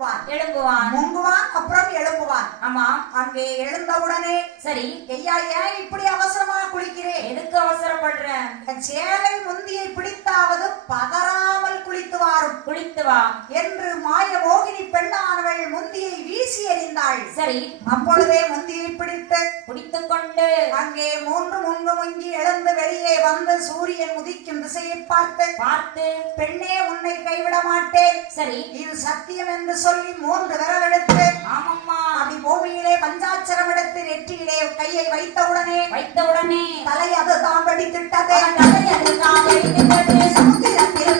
முங்குவான் அப்புறம் எழும்புவான். ஆமா. அங்கே எழுந்தவுடனே சரி ஐயா ஏன் இப்படி அவசரமா குளிக்கிறேன்? எதுக்கு அவசரப்படுறேன்? சேலை முந்தியை பிடித்தாவது பதறாமல் குளித்து வா என்று மாய மோகினி பெண்ணானவள் முந்தியை வீசி எறிந்தாள். சரி. அப்பொழுதே முந்தியை பிடித்துக் கொண்டு அங்கே மூன்று முங்கு முங்கி எழுந்து வெளியே வந்து சூரியன் உதிக்கும் திசையை பார்த்து பெண்ணே உன்னை கைவிட மாட்டேன், சரி இது சத்தியம் என்று சொல்லி 3 விரல் எடுத்து அப்படி பூமியிலே பஞ்சாட்சரம் எடுத்து நெற்றியிலே கையை வைத்தவுடனே தலை அது தான் வெடித்திட்டது. சமுத்திரத்தில்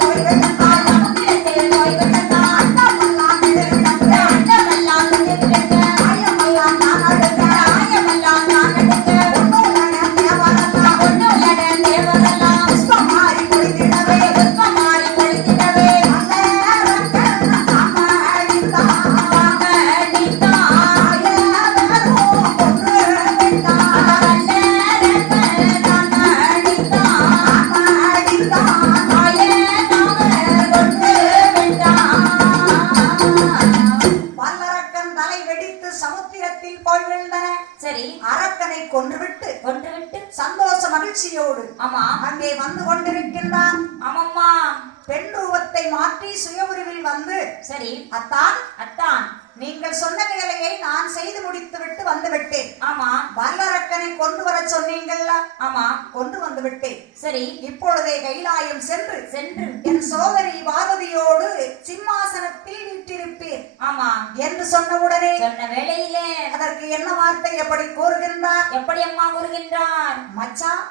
அரக்கனை கொன்றுவிட்டு சந்தோஷ மகிழ்ச்சியோடு அங்கே வந்து கொண்டிருக்கின்றான். பெண் ரூபத்தை மாற்றி சுய உருவில் வந்து சரி அத்தான் நீங்கள் சொன்ன வேலையை நான் செய்து முடித்து விட்டு வந்து விட்டேன். வல்லரக்கனை கொண்டு வர சொன்னீங்கல்ல, கொண்டு வந்து விட்டேன். சரி இப்பொழுதே கைலாயம் சென்று என் சோதரி பார்வதியோடு சிம்மாசனத்தில் வீற்றிருப்பேன் என்று சொன்னவுடனே சொன்ன வேளையிலே அதற்கு என்ன வார்த்தை எப்படி கூறுகின்றார்? எப்படி அம்மா கூறுகின்றார்? மச்சான்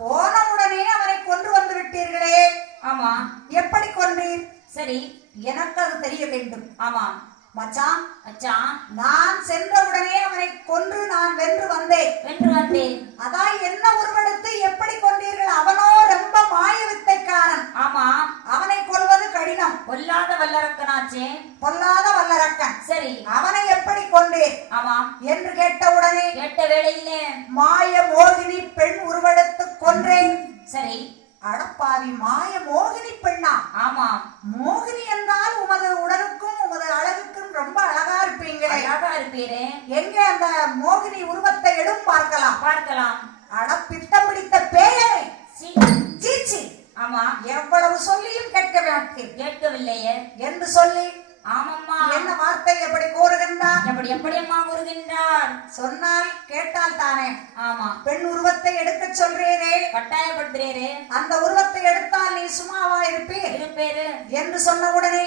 போன உடனே அவரை கொண்டு வந்து விட்டீர்களே, எப்படி கொண்டீர்? சரி எனக்கு அது தெரிய வேண்டும். மச்சான் நான் சென்றவுடனே அவனை கொன்று நான் வென்று வந்தேன். அதான் என்ன உருவெடுத்து எப்படி கொண்டீர்கள்? அவனோ ரொம்ப மாய வித்தைக்காரன். அவனை கொல்வது கடினம். பொல்லாத வல்லரக்கனாச்சே. பொல்லாத வல்லரக்கன். சரி அவனை எப்படி கொண்டேன் என்று கேட்ட வேளையிலே மாய மோகினி பெண் உருவெடுத்து கொன்றேன். சரி அடப்பாவி மாய மோகினி பெண்ணா? மோகினி என்றால் உமது உடலுக்கும் உமது அழகுக்கும் ரொம்ப அழகா இருப்பீங்களே. எங்கே அந்த மோகினி உருவத்தை எடும் பார்க்கலாம். அட பித்தம் பிடித்த பேயனை. சீச்சி. எவ்வளவு சொல்லியும் கேட்கவில்லையே என்று சொல்லி என்ன வார்த்தை எப்படி கூறுகின்றார்? எப்படி அம்மா கூறுகின்றார்? சொன்னால் கேட்டால் தானே. பெண் உருவத்தை எடுக்க சொல்றேரே, கட்டாயப்படுத்துறேரே, அந்த உருவத்தை எடுத்தால் நீ சும்மாவா இருப்பேரு என்று சொன்ன உடனே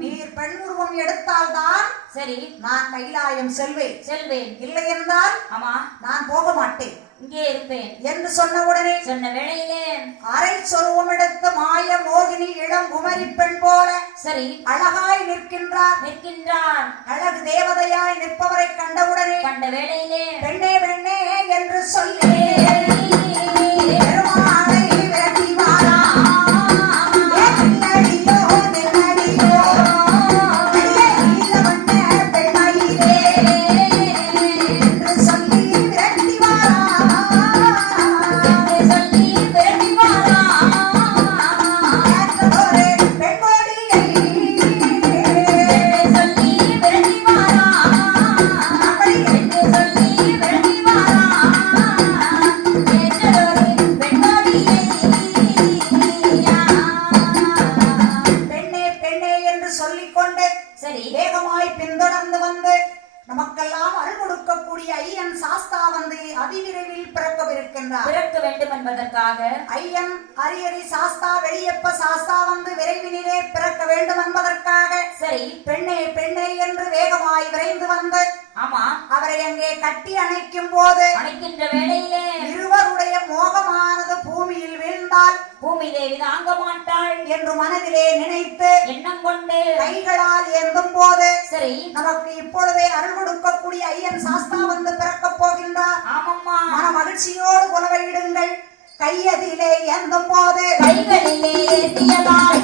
நீர் பெண் உருவம் எடுத்தால் தான் சரி நான் கைலாயம் செல்வேன், இல்லை என்றால் நான் போக மாட்டேன், இங்கே இருப்பேன் என்று சொன்ன வேளையிலே அரை சொருவம் எடுத்து மாய மோகினி இளம் குமரி பெண் போல சரி அழகாய் நிற்கின்றார். அழகு தேவதையாய் நிற்பவரை கண்ட வேளையிலே பெண்ணே என்று சொல்லி பெருமாளை விரட்டி வாரா. நமக்கெல்லாம் அருள் கொடுக்கக்கூடிய ஐயன் சாஸ்தா வந்து அதிவிரைவில் பிறக்க வேண்டும் என்பதற்காக ஐயன் அரியரி சாஸ்தா வெளியப்ப சாஸ்தா வந்து விரைவினிலே பிறக்க வேண்டும் என்பதற்காக சரி பெண்ணே என்று வேகமாய் விரைந்து வந்து அவரை அங்கே கட்டி அணைக்கின்ற வேளையிலே இருவருடைய மோகமானது பூமியில் வீழ்ந்தால் பூமி தேவி தாங்க மாட்டாள் என்று மனதிலே நினைத்து எண்ணம் கொண்டு கைகளால் ஏந்தும் போது சரி நமக்கு இப்பொழுதே அருள் கொடுக்கக்கூடிய ஐயன் சாஸ்தா வந்து பிறக்க போகின்றார். மன மகிழ்ச்சியோடு குலவையிடுங்கள். கையதிலே ஏந்தும் போது கைகளிலே ஏந்தியதால்